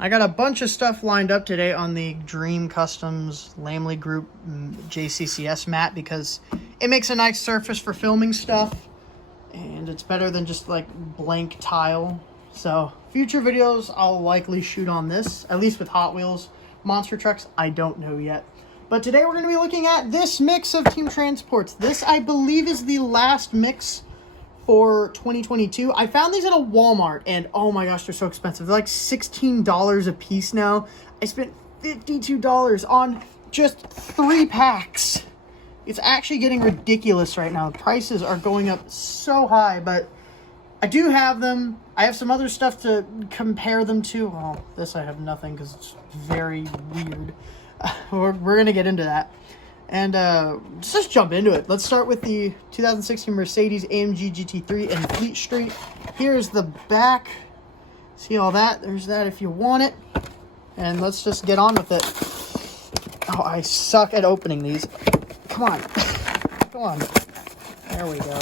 I got a bunch of stuff lined up today on the Dream Customs Lamley Group JCCS mat because it makes a nice surface for filming stuff, and it's better than just like blank tile. So future videos I'll likely shoot on this, at least with Hot Wheels. Monster trucks, I don't know yet. But today we're going to be looking at this mix of Team Transports. This, I believe, is the last mix for 2022. I found these at a Walmart, and oh my gosh, they're so expensive. They're like $16 a piece now. I spent $52 on just 3 packs. It's actually getting ridiculous right now. The prices are going up so high, but I do have them. I have some other stuff to compare them to. Well, this I have nothing because it's very weird. We're going to get into that. And let's just jump into it. Let's start with the 2016 Mercedes AMG GT3 in Fleet Street. Here's the back. See all that? There's that if you want it. And let's just get on with it. Oh, I suck at opening these. Come on. Come on. There we go.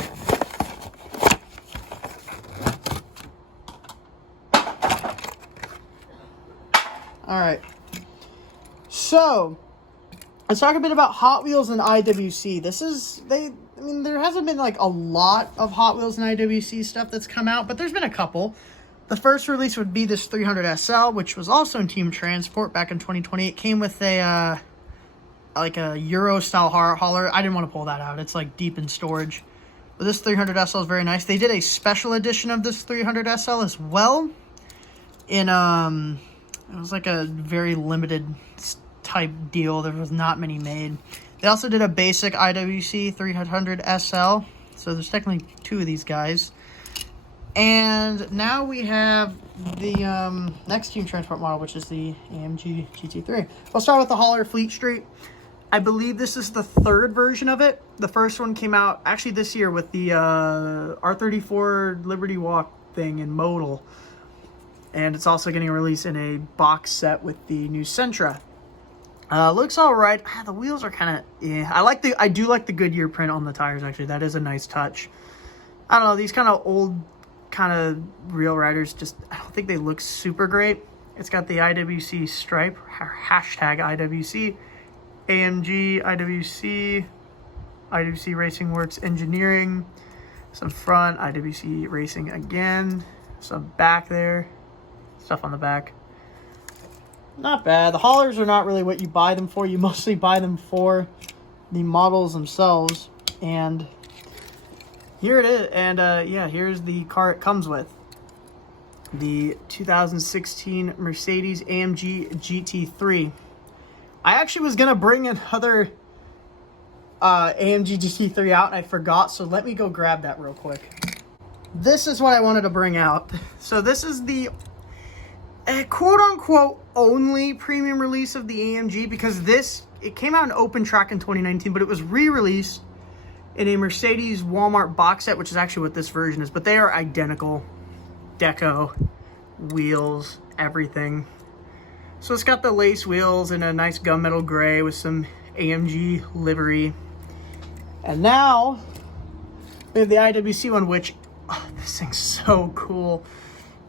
All right. So, let's talk a bit about Hot Wheels and IWC. There hasn't been like a lot of Hot Wheels and IWC stuff that's come out, but there's been a couple. The first release would be this 300 SL, which was also in Team Transport back in 2020. It came with a like a Euro style hauler. I didn't want to pull that out. It's like deep in storage. But this 300 SL is very nice. They did a special edition of this 300 SL as well. In it was like a very limited type deal. There was not many made. They also did a basic IWC 300 SL. So there's technically 2 of these guys. And now we have the next Team Transport model, which is the AMG GT3. We'll start with the hauler Fleet Street. I believe this is the 3rd version of it. The first one came out actually this year with the R34 Liberty Walk thing in modal. And it's also getting released in a box set with the new Sentra. Looks all right. The wheels are kind of, yeah. I do like the Goodyear print on the tires, actually. That is a nice touch. I don't know, these kind of old kind of Real Riders, I don't think they look super great. It's got the IWC stripe, hashtag IWC, AMG, IWC Racing Works Engineering, some front, IWC Racing again, some back there, stuff on the back. Not bad. The haulers are not really what you buy them for. You mostly buy them for the models themselves. And here it is. And yeah, here's the car it comes with. The 2016 Mercedes AMG GT3. I actually was going to bring another AMG GT3 out, and I forgot. So let me go grab that real quick. This is what I wanted to bring out. So this is the quote-unquote only premium release of the AMG, because it came out in open track in 2019, but it was re-released in a Mercedes Walmart box set, which is actually what this version is, but they are identical. Deco, wheels, everything. So it's got the lace wheels in a nice gunmetal gray with some AMG livery. And now we have the IWC one, which, oh, this thing's so cool.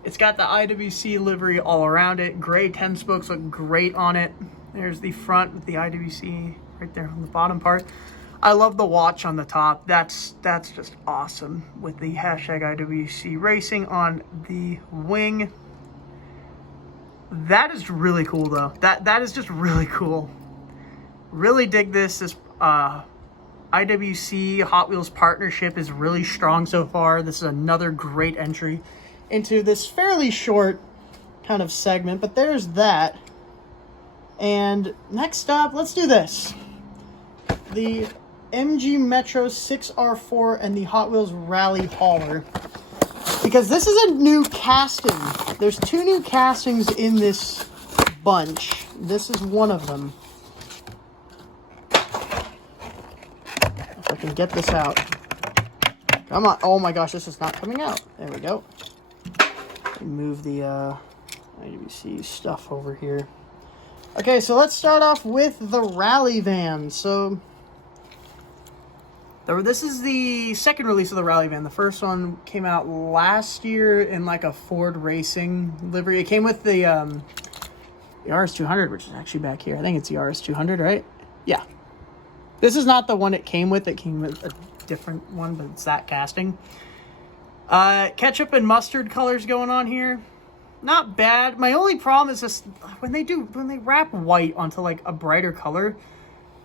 It's got the IWC livery all around it. Gray 10 spokes look great on it. There's the front with the IWC right there on the bottom part. I love the watch on the top. That's just awesome with the hashtag IWC Racing on the wing. That is really cool though. That is just really cool. Really dig this. This IWC Hot Wheels partnership is really strong so far. This is another great entry into this fairly short kind of segment, but there's that. And next up, let's do this. The MG Metro 6R4 and the Hot Wheels Rally Hauler. Because this is a new casting. There's 2 new castings in this bunch. This is one of them. If I can get this out. Come on. Oh my gosh, this is not coming out. There we go. Move the IWC stuff over here. Okay, so let's start off with the Rally Van. So this is the 2nd release of the Rally Van. The first one came out last year in like a Ford Racing livery. It came with the the RS200, which is actually back here. I think it's the RS200, right? Yeah. This is not the one it came with. It came with a different one, but it's that casting. Ketchup and mustard colors going on here. Not bad. My only problem is just when they wrap white onto like a brighter color,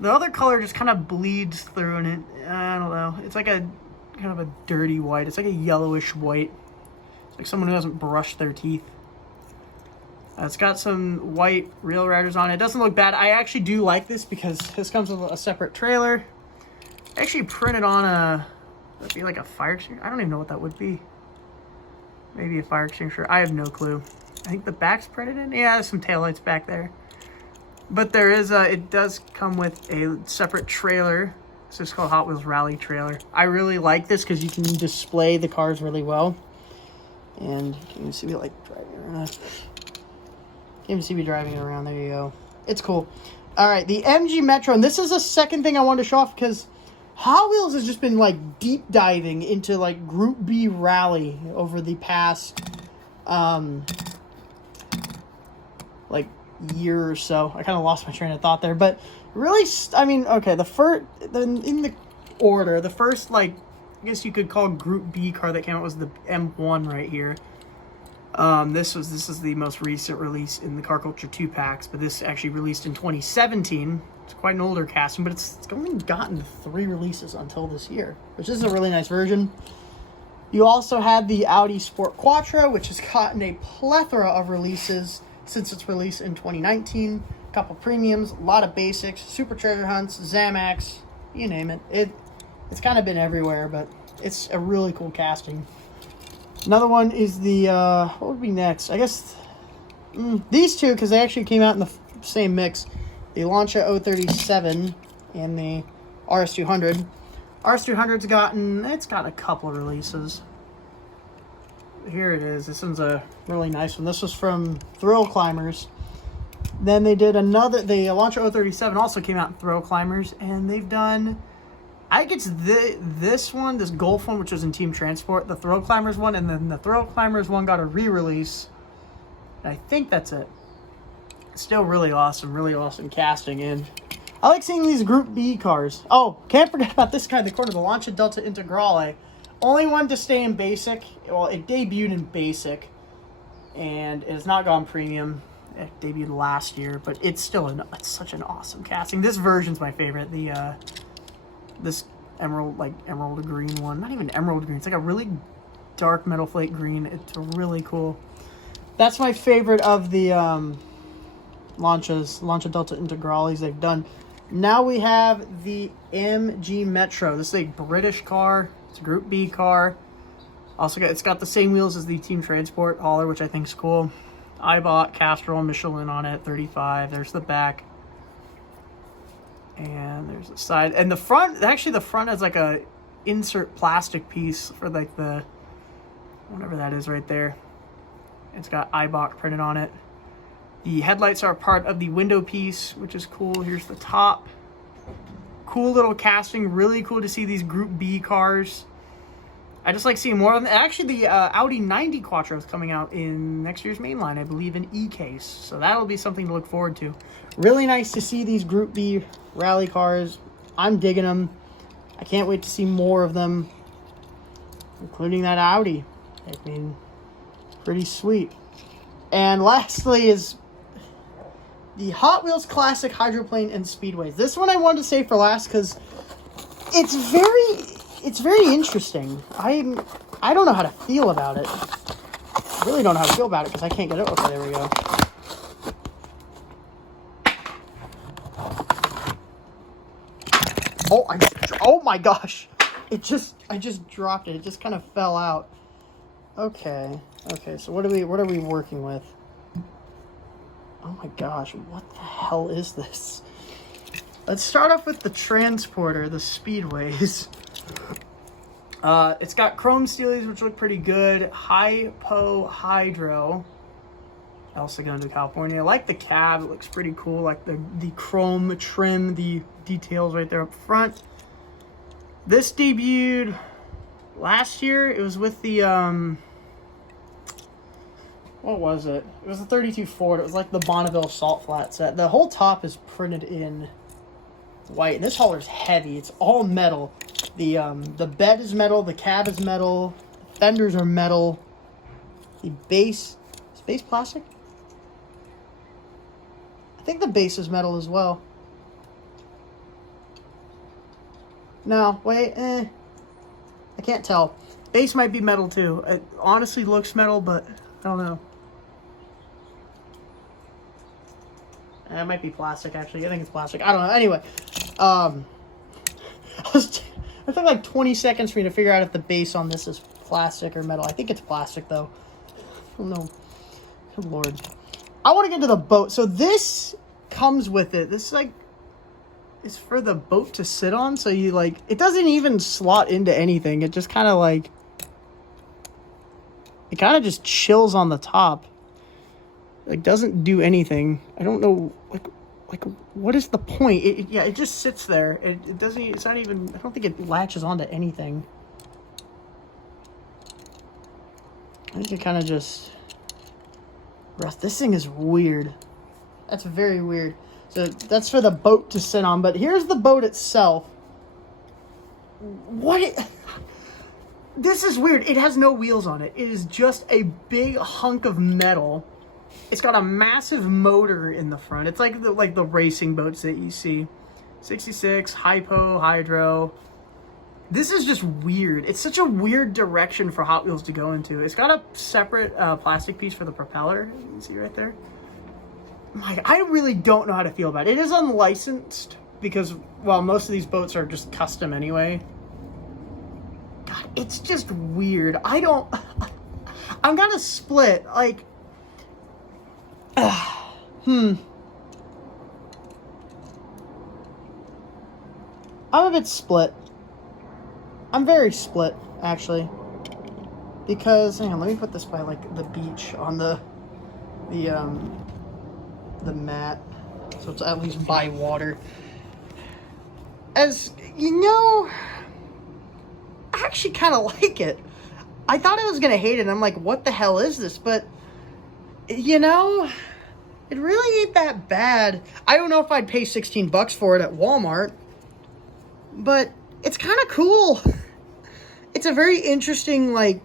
the other color just kind of bleeds through, and I don't know. It's like a kind of a dirty white. It's like a yellowish white. It's like someone who hasn't brushed their teeth. It's got some white rail riders on it. It doesn't look bad. I actually do like this because this comes with a separate trailer. I actually printed on that'd be like a fire extinguisher. I don't even know what that would be. Maybe a fire extinguisher. I have no clue. I think the back's printed in. Yeah, there's some taillights back there. But there is it does come with a separate trailer. It's just called Hot Wheels Rally Trailer. I really like this because you can display the cars really well. And you can see me like driving around. You can see me driving around. There you go. It's cool. All right, the MG Metro. And this is the second thing I wanted to show off because Hot Wheels has just been like deep diving into like Group B rally over the past like year or so. I kind of lost my train of thought there, but really, I mean, okay, in the order, the first, like, I guess you could call Group B car that came out was the M1 right here. This is the most recent release in the Car Culture 2 packs, but this actually released in 2017. It's quite an older casting, but it's only gotten 3 releases until this year, which is a really nice version. You also had the Audi Sport Quattro, which has gotten a plethora of releases since its release in 2019. A couple premiums, a lot of basics, super treasure hunts, Zamax, you name it. It's kind of been everywhere, but it's a really cool casting. Another one is the, what would be next? I guess these two, because they actually came out in the same mix. The Lancia 037 and the RS200. RS200's got a couple of releases. Here it is. This one's a really nice one. This was from Thrill Climbers. Then they did another, the Lancia 037 also came out in Thrill Climbers, and they've done, I think it's this one, this Golf one, which was in Team Transport, the Thrill Climbers one, and then the Thrill Climbers one got a re-release. I think that's it. Still really awesome casting, and I like seeing these Group B cars. Oh, can't forget about this guy in the corner, the Lancia Delta Integrale. Only one to stay in basic. Well, it debuted in basic, and it has not gone premium. It debuted last year, but it's still it's such an awesome casting. This version's my favorite. The this emerald green one. Not even emerald green. It's like a really dark metal flake green. It's really cool. That's my favorite of the Lancia Delta Integrales they've done. Now we have the MG Metro. This is a British car. It's a Group B car. Also, it's got the same wheels as the Team Transport hauler, which I think is cool. Ibot, Castrol, Michelin on it, 35. There's the back. And there's the side. And the front, actually the front has like a insert plastic piece for like the, whatever that is right there. It's got Ibot printed on it. The headlights are part of the window piece, which is cool. Here's the top. Cool little casting. Really cool to see these Group B cars. I just like seeing more of them. Actually, the Audi 90 Quattro is coming out in next year's mainline, I believe, in E-Case. So that'll be something to look forward to. Really nice to see these Group B rally cars. I'm digging them. I can't wait to see more of them, including that Audi. I mean, pretty sweet. And lastly is the Hot Wheels Classic Hydroplane and Speedways. This one I wanted to save for last because it's very interesting. I don't know how to feel about it. I really don't know how to feel about it because I can't get it. Okay, there we go. Oh my gosh. I just dropped it. It just kind of fell out. Okay, so what are we working with? Oh my gosh, what the hell is this? Let's start off with the Transporter, the Speedways. It's got chrome steelies, which look pretty good. Hypo Hydro. Also going to California. I like the cab. It looks pretty cool. Like the chrome trim, the details right there up front. This debuted last year. It was with the What was it? It was a 32 Ford. It was like the Bonneville Salt Flat set. The whole top is printed in white, and this hauler's heavy. It's all metal. The bed is metal. The cab is metal. The fenders are metal. The base is base plastic. I think the base is metal as well. No, wait, I can't tell. Base might be metal too. It honestly looks metal, but I don't know. It might be plastic, actually. I think it's plastic. I don't know. Anyway, it took like 20 seconds for me to figure out if the base on this is plastic or metal. I think it's plastic, though. Oh, no. Good Lord. I want to get to the boat. So this comes with it. This, like, is for the boat to sit on. So you, like, it doesn't even slot into anything. It just kind of, like, it kind of just chills on the top. Like, doesn't do anything. I don't know, like what is the point? It just sits there. It doesn't, it's not even, I don't think it latches onto anything. I think it kind of just rests. This thing is weird. That's very weird. So that's for the boat to sit on, but here's the boat itself. This is weird. It has no wheels on it. It is just a big hunk of metal. It's got a massive motor in the front. It's like the racing boats that you see. 66, hypo, hydro. This is just weird. It's such a weird direction for Hot Wheels to go into. It's got a separate plastic piece for the propeller. You can see right there. I really don't know how to feel about it. It is unlicensed because, well, most of these boats are just custom anyway. God, it's just weird. I'm gonna split, like, I'm a bit split. I'm very split, actually. Because, hang on, let me put this by, like, the beach on the mat. So it's at least by water. As, you know, I actually kind of like it. I thought I was going to hate it. I'm like, what the hell is this? But, you know, it really ain't that bad. I don't know if I'd pay $16 for it at Walmart. But it's kind of cool. It's a very interesting, like,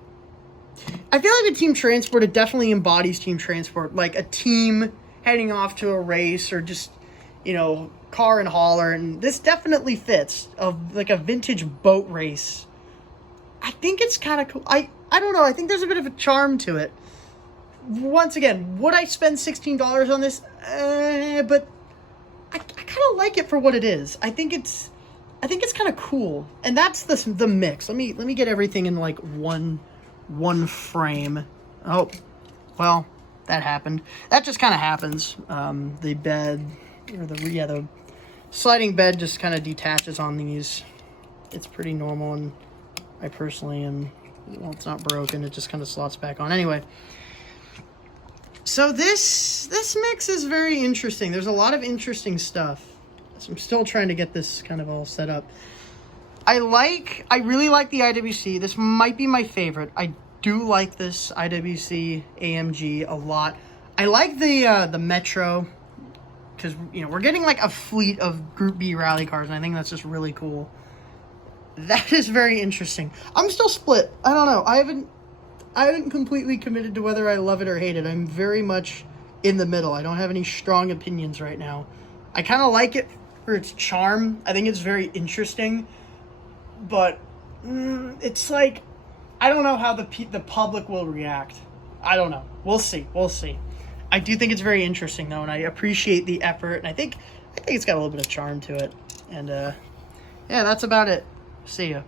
I feel like a team transport, it definitely embodies team transport. Like a team heading off to a race or just, you know, car and hauler. And this definitely fits of like a vintage boat race. I think it's kind of cool. I don't know. I think there's a bit of a charm to it. Once again, would I spend $16 on this? But I kind of like it for what it is. I think it's kind of cool. And that's the mix. Let me get everything in like one frame. Oh, well, that happened. That just kind of happens. The bed, or the sliding bed just kind of detaches on these. It's pretty normal, and I personally am, well, it's not broken. It just kind of slots back on. Anyway, so this mix is very interesting. There's a lot of interesting stuff. So I'm still trying to get this kind of all set up. I really like the IWC. This might be my favorite. I do like this IWC AMG a lot. I like the Metro because, you know, we're getting like a fleet of Group B rally cars, and I think that's just really cool. That is very interesting. I'm still split. I don't know. I haven't completely committed to whether I love it or hate it. I'm very much in the middle. I don't have any strong opinions right now. I kind of like it for its charm. I think it's very interesting. But it's like, I don't know how the public will react. I don't know. We'll see. I do think it's very interesting, though, and I appreciate the effort. And I think it's got a little bit of charm to it. And, yeah, that's about it. See ya.